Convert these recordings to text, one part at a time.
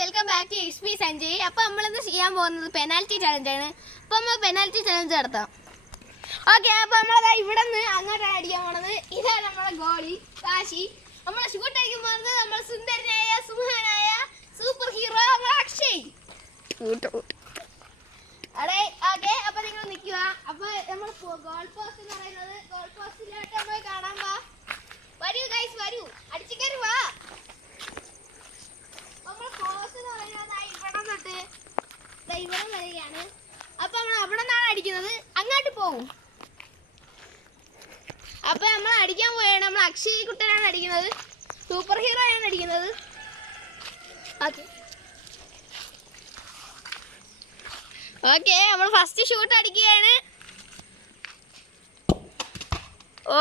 Welcome back to XP Sanjay. അപ്പോൾ നമ്മളിന്ന് ചെയ്യാൻ പോകുന്നത് പെനാൽറ്റി ചലഞ്ചാണ്. അപ്പോൾ നമ്മൾ പെനാൽറ്റി ചലഞ്ച് നടത്താം. ഓക്കെ, അപ്പോൾ നമ്മളത് ഇവിടെ നിന്ന് അങ്ങോട്ടാണ് അടിക്കാൻ പോണത്. ഇതാണ് നമ്മളെ ഗോളി കാശി. നമ്മളെ ഷൂട്ട് അടിക്കാൻ പോകുന്നത് നമ്മുടെ സുന്ദരനായ സുഹാനായ സൂപ്പർ ഹീറോ അക്ഷയ്. അതെ, ഓക്കെ. അപ്പോൾ നിങ്ങൾ നിൽക്കുക. അപ്പോൾ നമ്മൾ ഗോൾ പോസ്റ്റ് എന്ന് പറയുന്നത് ഗോൾ പോസ്റ്റിലോട്ട് നമ്മൾ കാണാൻ വാ. വരൂ ഗൈസ്, വരൂ, അടിച്ചിക്കറി വാ. ഇവിടെ വരികയാണ്. അപ്പൊ നമ്മൾ അവിടെ നിന്നാണ് അടിക്കുന്നത്, അങ്ങോട്ട് പോകും. അപ്പൊ നമ്മൾ അടിക്കാൻ പോയാണ്. നമ്മൾ അക്ഷയ് കുട്ടനാണ് അടിക്കുന്നത്, സൂപ്പർ ഹീറോ ആണ് അടിക്കുന്നത്. ഓക്കെ, നമ്മൾ ഫസ്റ്റ് ഷൂട്ട് അടിക്കുകയാണ്. ഓ,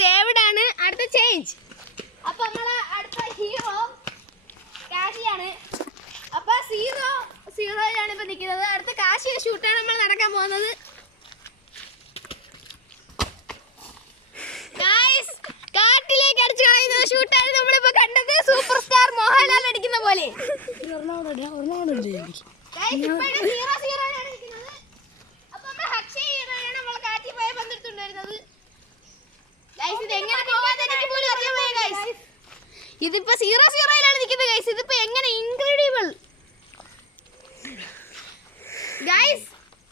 സേവ്ഡ് ആണ്. അടുത്ത ചേഞ്ച്. അപ്പൊ നമ്മളെ അടുത്ത ഹീറോ കാശിയാണ്. അപ്പൊ സീറോയിലാണ് ഇപ്പൊ നിൽക്കുന്നത്. അടുത്ത കാശി ഷൂട്ടാണ് നമ്മൾ നടക്കാൻ പോകുന്നത്. കാട്ടിലേക്ക് അടിച്ചു കളയുന്ന ഷൂട്ടാണ് നമ്മളിപ്പോ കണ്ടത്. സൂപ്പർ സ്റ്റാർ മോഹൻലാൽ അടിക്കുന്ന പോലെ. ഇതിപ്പോ 0-0 നിൽക്കുന്നത് ഗൈസ്. ഇതിപ്പോ എങ്ങനെ ഇൻക്രെഡിബിൾ ഗൈസ്.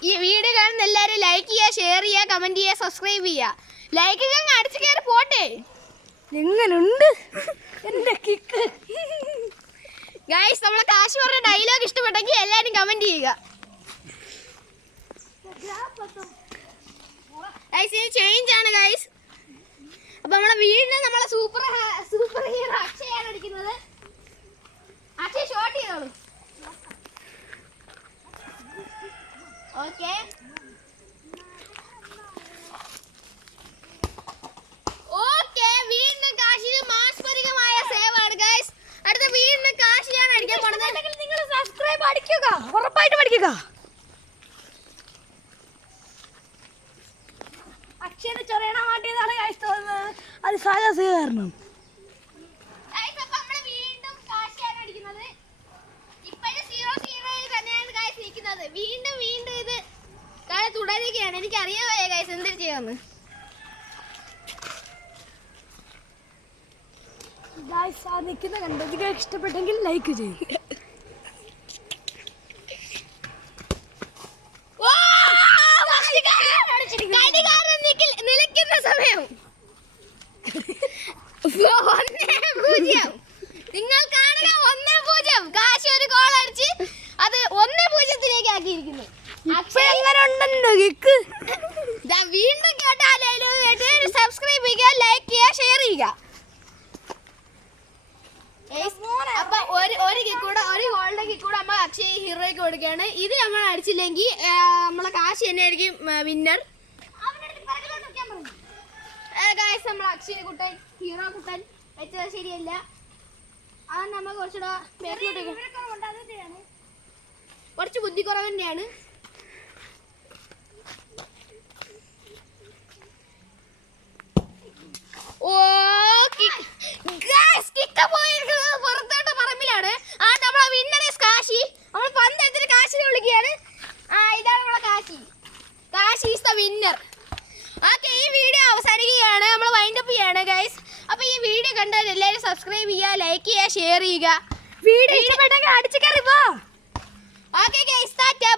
ഈ വീഡിയോ കാണുന്ന എല്ലാവരും ലൈക്ക് ചെയ്യുക, ഷെയർ ചെയ്യുക, കമന്റ് ചെയ്യുക, സബ്സ്ക്രൈബ് ചെയ്യുക. ലൈക്ക് അങ്ങ് അടിച്ചു കയറി പോട്ടെ. എങ്ങനുണ്ട് എന്റെ കിക്ക് ഗൈസ്? നമ്മളെ കാശ് പറഞ്ഞ ഡയലോഗ് ഇഷ്ടപ്പെട്ടെങ്കിൽ എല്ലാവരും കമന്റ് ചെയ്യുക. ഗൈസ്, ഇത് ചേഞ്ച് ആണ് ഗൈസ്. അപ്പൊ നമ്മളെ വീടിന് നമ്മളെ സൂപ്പർ ഹീറോ അക്ഷയാണ് അടിക്കുന്നത്. അക്ഷയ് ഷോട്ട് ചെയ്തോളൂ. ഓക്കെ, വീണ്ടും കാശിന് മാസ്മരികമായ സേവ് ആണ് ഗൈസ്. അടുത്ത വീണ്ടും കാശിയാണ് അടിക്കാൻ പോണത്. നിങ്ങൾ സബ്സ്ക്രൈബ് അടിക്കുക, ഉറപ്പായിട്ട് പഠിക്കുക. അക്ഷയന് ചൊറിയണ മാറ്റിയതാണ് ഗൈസ് തോന്നുന്നത്. അത് സാഹസ കാരണം. വീണ്ടും ഇത് കളി തുടരുകയാണ്. എനിക്ക് അറിയാൻ വയ്യ ഗൈസ് എന്ത് ചെയ്യാന്ന്. ഗൈസ്, ആ നിൽക്കുന്ന കണ്ടത് ഇഷ്ടപ്പെട്ടെങ്കിൽ ലൈക്ക് ചെയ്യും. നിൽക്കുന്ന സമയം 1-0. നിങ്ങൾ കാണുക, 1-0. കാശി ഒരു ഗോൾ അടിച്ച് അത് 1-0 ആക്കിയിരിക്കുന്നു. വീണ്ടും കേട്ടാലും സബ്സ്ക്രൈബ് ചെയ്യുക, ലൈക്ക് ചെയ്യുക, ഷെയർ ചെയ്യുക. അപ്പൊ ഒരു ഗോളിന്റെ കിക്കൂടെ നമ്മൾ അക്ഷയ് ഹീറോയ്ക്ക് കൊടുക്കുകയാണ്. ഇത് നമ്മൾ അടിച്ചില്ലെങ്കിൽ നമ്മളെ കാശി തന്നെ ആയിരിക്കും വിന്നർ. നമ്മൾ അക്ഷയ് കുട്ടൻ ഹീറോ കുട്ടൻ വെച്ചത് ശരിയല്ല. അത് നമ്മൾ കുറച്ചുകൂടെ കുറച്ച് ബുദ്ധിക്കുറവിൻ്റെയാണ്. പുറത്തോട്ട് പറമ്പിലാണ്. നമ്മളെ വിന്നർ കാശി. നമ്മൾ പന്ത് എടുത്തിട്ട് കാശിനെ വിളിക്കുകയാണ്. ഇതാണ് നമ്മളെ Kashi. Kashi is the winner. Okay, ഈ വീഡിയോ അവസാനിക്കുകയാണ്. നമ്മൾ വൈൻഡ് അപ്പ് ചെയ്യാണ് ഗൈസ്. അപ്പോൾ ഈ വീഡിയോ കണ്ടാൽ എല്ലാവരും സബ്സ്ക്രൈബ് ചെയ്യുക, ലൈക്ക് ചെയ്യുക, ഷെയർ ചെയ്യുക. വീഡിയോ ഇഷ്ടപ്പെട്ടെങ്കിൽ അടിച്ചു കയറി പോ. Okay guys, Tata.